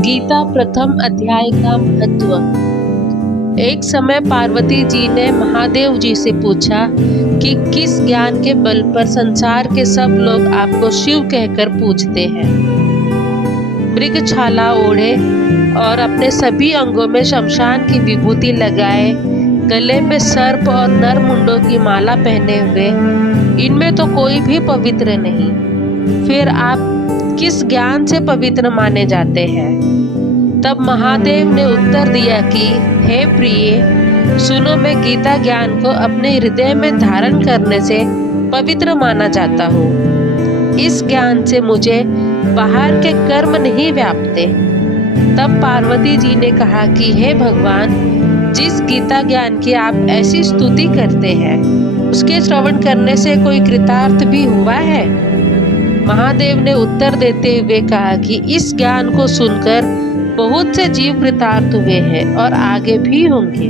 गीता प्रथम अध्याय का महत्व। एक समय पार्वती जी ने महादेव जी से पूछा कि किस ज्ञान के बल पर संसार के सब लोग आपको शिव कहकर पूजते हैं। मृगछाला ओढ़े और अपने सभी अंगों में शमशान की विभूति लगाए, गले में सर्प और नर मुंडों की माला पहने हुए, इनमें तो कोई भी पवित्र नहीं, फिर आप किस ज्ञान से पवित्र माने जाते हैं? तब महादेव ने उत्तर दिया कि हे प्रिय, सुनो, मैं गीता ज्ञान को अपने हृदय में धारण करने से पवित्र माना जाता हूँ। इस ज्ञान से मुझे बाहर के कर्म नहीं व्यापते। तब पार्वती जी ने कहा कि हे भगवान, जिस गीता ज्ञान की आप ऐसी स्तुति करते हैं, उसके श्रवण करने से कोई कृतार्थ भी हुआ है? महादेव ने उत्तर देते हुए कहा कि इस ज्ञान को सुनकर बहुत से जीव कृतार्थ हुए हैं और आगे भी होंगे।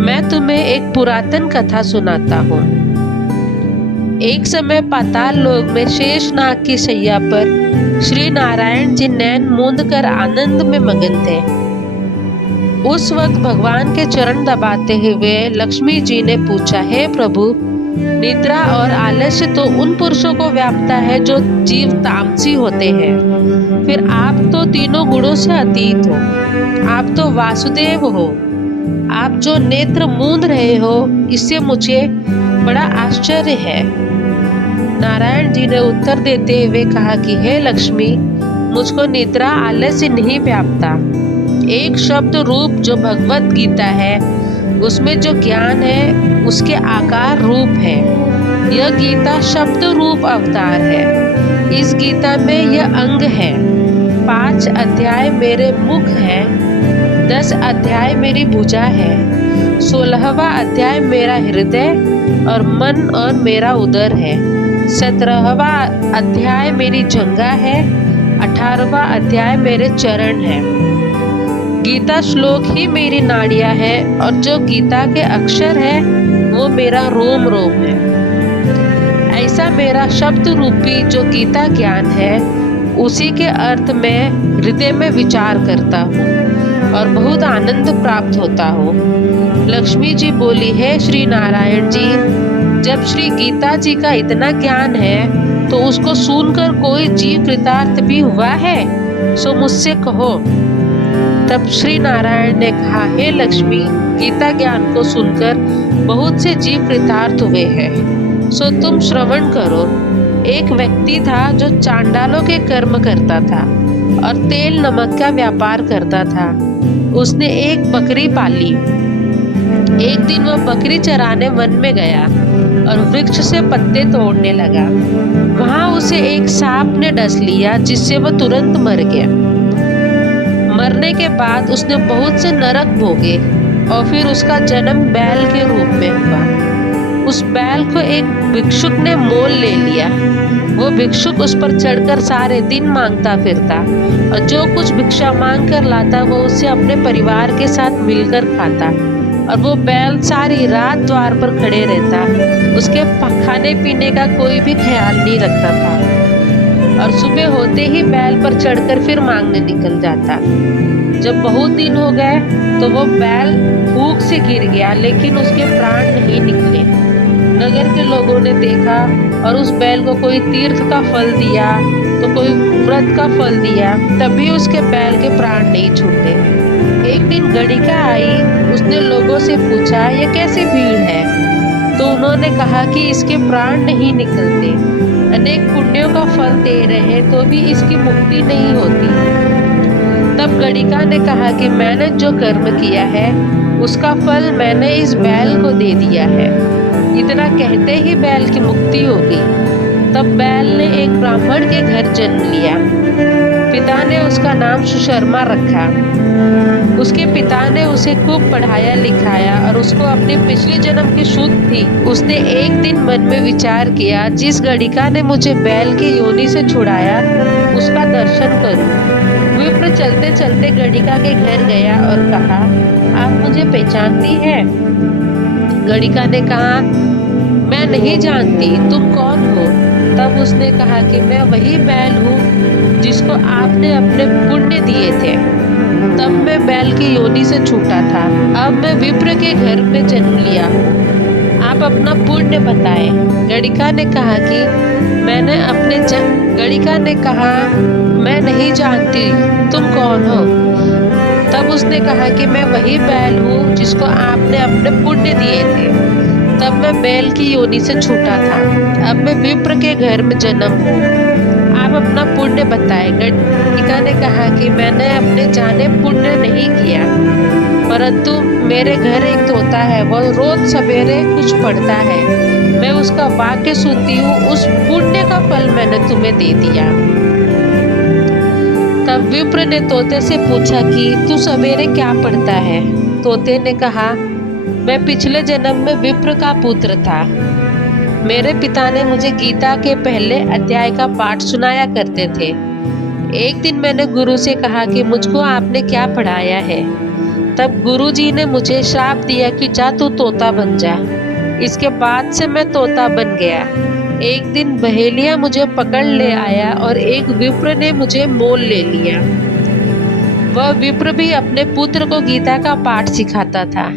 मैं तुम्हें एक पुरातन कथा सुनाता हूँ। एक समय पाताल लोक में शेषनाग की शैया पर श्री नारायण जी नैन मूंद कर आनंद में मगन थे। उस वक्त भगवान के चरण दबाते हुए लक्ष्मी जी ने पूछा, हे प्रभु, निद्रा और आलस्य तो उन पुरुषों को व्यापता है जो जीव तामसी होते हैं, फिर आप तो तीनों गुणों से अतीत हो, आप तो वासुदेव हो, आप जो नेत्र मूंद रहे हो, इससे मुझे बड़ा आश्चर्य है। नारायण जी ने उत्तर देते हुए कहा कि हे लक्ष्मी, मुझको निद्रा आलस्य नहीं व्यापता। एक शब्द रूप जो भगवत गीता है, उसमें जो ज्ञान है उसके आकार रूप है। यह गीता शब्द रूप अवतार है। इस गीता में यह अंग है। 5 अध्याय मेरे मुख है, 10 अध्याय मेरी भुजा है, 16वां अध्याय मेरा हृदय और मन और मेरा उदर है, 17वां अध्याय मेरी जंघा है, 18वां अध्याय मेरे चरण है। गीता श्लोक ही मेरी नाड़ियाँ है और जो गीता के अक्षर है वो मेरा रोम रोम है। ऐसा मेरा शब्द रूपी जो गीता ज्ञान है, उसी के अर्थ में हृदय में विचार करता हूँ और बहुत आनंद प्राप्त होता हूँ। लक्ष्मी जी बोली, है श्री नारायण जी, जब श्री गीता जी का इतना ज्ञान है तो उसको सुनकर कोई जीव कृतार्थ भी हुआ है? सो मुझसे कहो। तब श्री नारायण ने कहा, हे लक्ष्मी, गीता ज्ञान को सुनकर बहुत से जीव कृतार्थ हुए हैं, सो तुम श्रवण करो। एक व्यक्ति था जो चांडालों के कर्म करता था और तेल नमक का व्यापार करता था। उसने एक बकरी पाली। एक दिन वह बकरी चराने वन में गया और वृक्ष से पत्ते तोड़ने लगा। वहां उसे एक सांप ने डस लिया, जिससे वह तुरंत मर गया। मरने के बाद उसने बहुत से नरक भोगे और फिर उसका जन्म बैल के रूप में हुआ। उस बैल को एक भिक्षुक ने मोल ले लिया। वो भिक्षुक उस पर चढ़कर सारे दिन मांगता फिरता और जो कुछ भिक्षा मांग कर लाता वो उसे अपने परिवार के साथ मिलकर खाता, और वो बैल सारी रात द्वार पर खड़े रहता। उसके खाने पीने का कोई भी ख्याल नहीं रखता था और सुबह होते ही बैल पर चढ़कर फिर मांगने निकल जाता। जब बहुत दिन हो गए तो वो बैल भूख से गिर गया, लेकिन उसके प्राण नहीं निकले। नगर के लोगों ने देखा और उस बैल को कोई तीर्थ का फल दिया तो कोई व्रत का फल दिया, तभी उसके बैल के प्राण नहीं छूटे। एक दिन गणिका आई। उसने लोगों से पूछा, यह कैसी भीड़ है? तो उन्होंने कहा कि इसके प्राण नहीं निकलते, अनेक पुण्यों का फल दे रहे हैं तो भी इसकी मुक्ति नहीं होती। तब गणिका ने कहा कि मैंने जो कर्म किया है उसका फल मैंने इस बैल को दे दिया है। इतना कहते ही बैल की मुक्ति हो गई। तब बैल ने एक ब्राह्मण के घर जन्म लिया। पिता ने उसका नाम सुशर्मा रखा। उसके पिता ने उसे खूब पढ़ाया लिखाया और उसको अपने पिछले जन्म की शुद्ध थी। उसने एक दिन मन में विचार किया, जिस गणिका ने मुझे बैल की योनि से छुड़ाया उसका दर्शन करूं। विप्र चलते चलते गणिका के घर गया और कहा, आप मुझे पहचानती हैं? गणिका ने कहा, मैं नहीं जानती, तुम कौन हो? तब उसने कहा कि मैं वही बैल हूँ जिसको आपने अपने पुण्य दिए थे। तब मैं बैल की योनि से छूटा था, अब मैं विप्र के घर में जन्म लिया हूँ। आप अपना पुण्य बताएं। गणिका ने कहा कि गणिका ने कहा, मैं नहीं जानती तुम कौन हो। तब उसने कहा कि मैं वही बैल हूँ जिसको आपने अपने पुण्य दिए थे। तब मैं बैल की योनि से छूटा था, अब मैं विप्र के घर में जन्म हूँ। आप अपना पुण्य बताएं। गणिका ने कहा कि मैंने अपने जाने पुण्य नहीं किया, परंतु मेरे घर एक तोता है, वह रोज सवेरे कुछ पढ़ता है, मैं उसका वाक्य सुनती हूँ, उस पुण्य का फल मैंने तुम्हें दे दिया। तब विप्र ने तोते से पूछा कि तू सवेरे क्या पढ़ता है। तोते ने कहा, मैं पिछले जन्म में विप्र का पुत्र था। मेरे पिता ने मुझे गीता के पहले अध्याय का पाठ सुनाया करते थे। एक दिन मैंने गुरु से कहा कि मुझको आपने क्या पढ़ाया है। तब गुरुजी ने मुझे श्राप दिया कि जा तू तोता बन जा। इसके बाद से मैं तोता बन गया। एक दिन बहेलिया मुझे पकड़ ले आया और एक विप्र ने मुझे मोल ले लिया। वह विप्र भी अपने पुत्र को गीता का पाठ सिखाता था।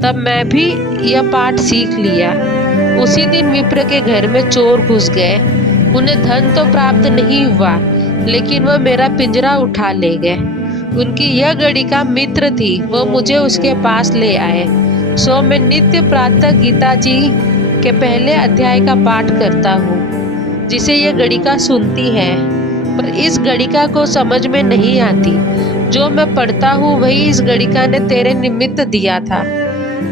तब मैं भी यह पाठ सीख लिया। उसी दिन विप्र के घर में चोर घुस गए। उन्हें धन तो प्राप्त नहीं हुआ, लेकिन वह मेरा पिंजरा उठा ले गए। उनकी यह गणिका मित्र थी, वह मुझे उसके पास ले आए। सो मैं नित्य प्रातः गीता जी के पहले अध्याय का पाठ करता हूँ, जिसे यह गणिका सुनती है, पर इस गणिका को समझ में नहीं आती। जो मैं पढ़ता हूँ वही इस गणिका ने तेरे निमित्त दिया था।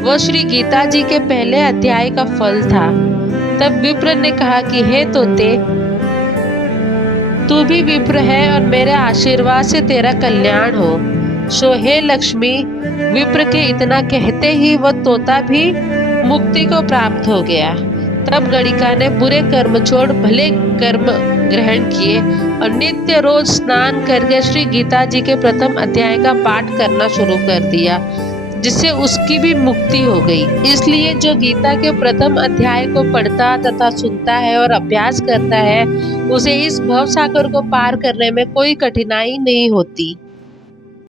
वह श्री गीता जी के पहले अध्याय का फल था। तब विप्र ने कहा कि हे तोते, तू भी विप्र है और मेरे आशीर्वाद से तेरा कल्याण हो। सो हे लक्ष्मी। विप्र के इतना कहते ही वह तोता भी मुक्ति को प्राप्त हो गया। तब गणिका ने बुरे कर्म छोड़ भले कर्म ग्रहण किए और नित्य रोज स्नान करके श्री गीता जी के प्रथम अध्याय का पाठ करना शुरू कर दिया, जिससे उसकी भी मुक्ति हो गई। इसलिए जो गीता के प्रथम अध्याय को पढ़ता तथा सुनता है और अभ्यास करता है, उसे इस भवसागर को पार करने में कोई कठिनाई नहीं होती।